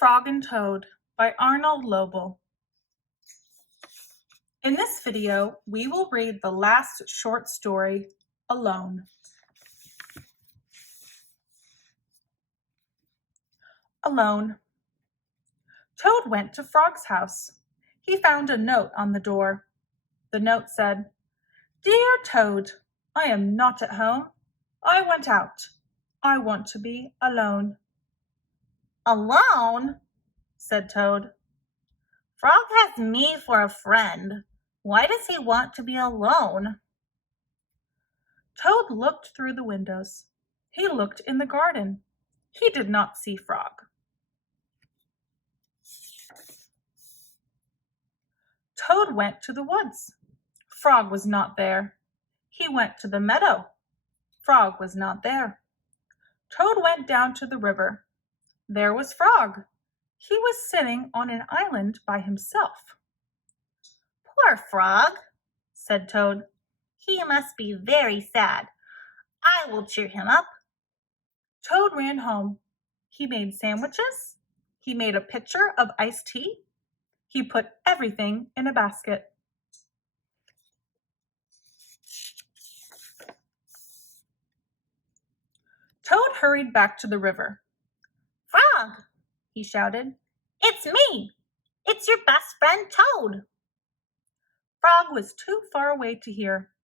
Frog and Toad by Arnold Lobel. In this video, we will read the last short story, Alone. Alone. Toad went to Frog's house. He found a note on the door. The note said, "Dear Toad, I am not at home. I went out. I want to be alone." "Alone?" said Toad. "Frog has me for a friend. Why does he want to be alone?" Toad looked through the windows. He looked in the garden. He did not see Frog. Toad went to the woods. Frog was not there. He went to the meadow. Frog was not there. Toad went down to the river. There was Frog. He was sitting on an island by himself. "Poor Frog," said Toad. "He must be very sad. I will cheer him up." Toad ran home. He made sandwiches. He made a pitcher of iced tea. He put everything in a basket. Toad hurried back to the river. "Frog," he shouted, "it's me. It's your best friend, Toad." Frog was too far away to hear.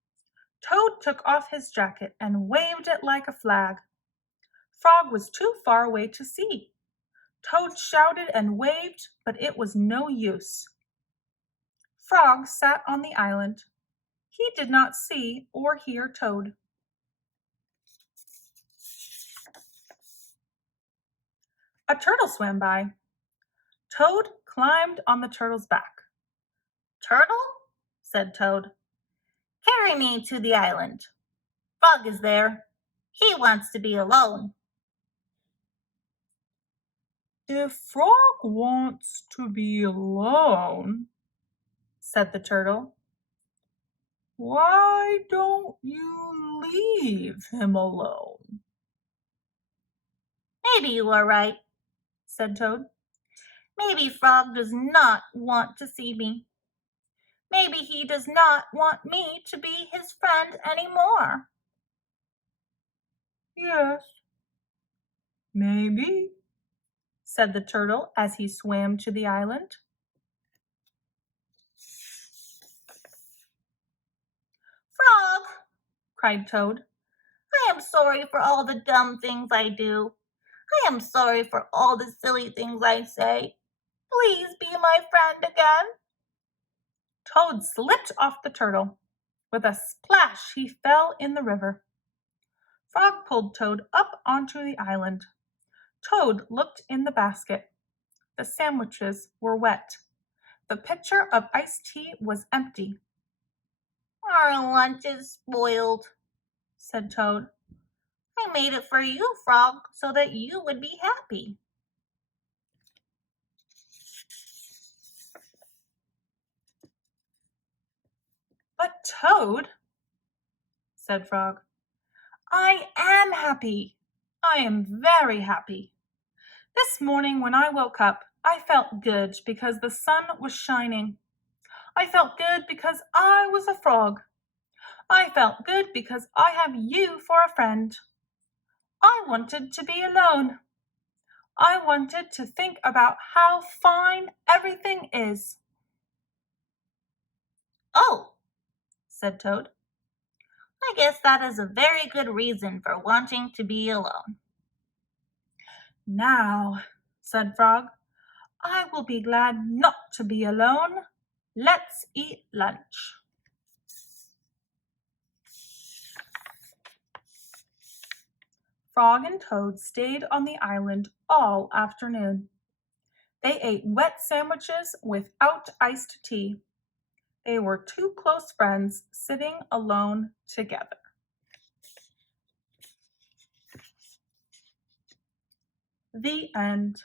Toad took off his jacket and waved it like a flag. Frog was too far away to see. Toad shouted and waved, but it was no use. Frog sat on the island. He did not see or hear Toad. A turtle swam by. Toad climbed on the turtle's back. "Turtle," said Toad, "carry me to the island. Frog is there. He wants to be alone." "If Frog wants to be alone," said the turtle, "why don't you leave him alone?" "Maybe you are right," said Toad. "Maybe Frog does not want to see me. Maybe he does not want me to be his friend anymore." "Yes, maybe," said the turtle as he swam to the island. "Frog," cried Toad, "I am sorry for all the dumb things I do. I am sorry for all the silly things I say. Please be my friend again." Toad slipped off the turtle. With a splash, he fell in the river. Frog pulled Toad up onto the island. Toad looked in the basket. The sandwiches were wet. The pitcher of iced tea was empty. "Our lunch is spoiled," said Toad. "I made it for you, Frog, so that you would be happy." "But Toad," said Frog, "I am happy. I am very happy. This morning when I woke up, I felt good because the sun was shining. I felt good because I was a frog. I felt good because I have you for a friend. I wanted to be alone. I wanted to think about how fine everything is." "Oh," said Toad, "I guess that is a very good reason for wanting to be alone." "Now," said Frog, "I will be glad not to be alone. Let's eat lunch." Frog and Toad stayed on the island all afternoon. They ate wet sandwiches without iced tea. They were two close friends sitting alone together. The end.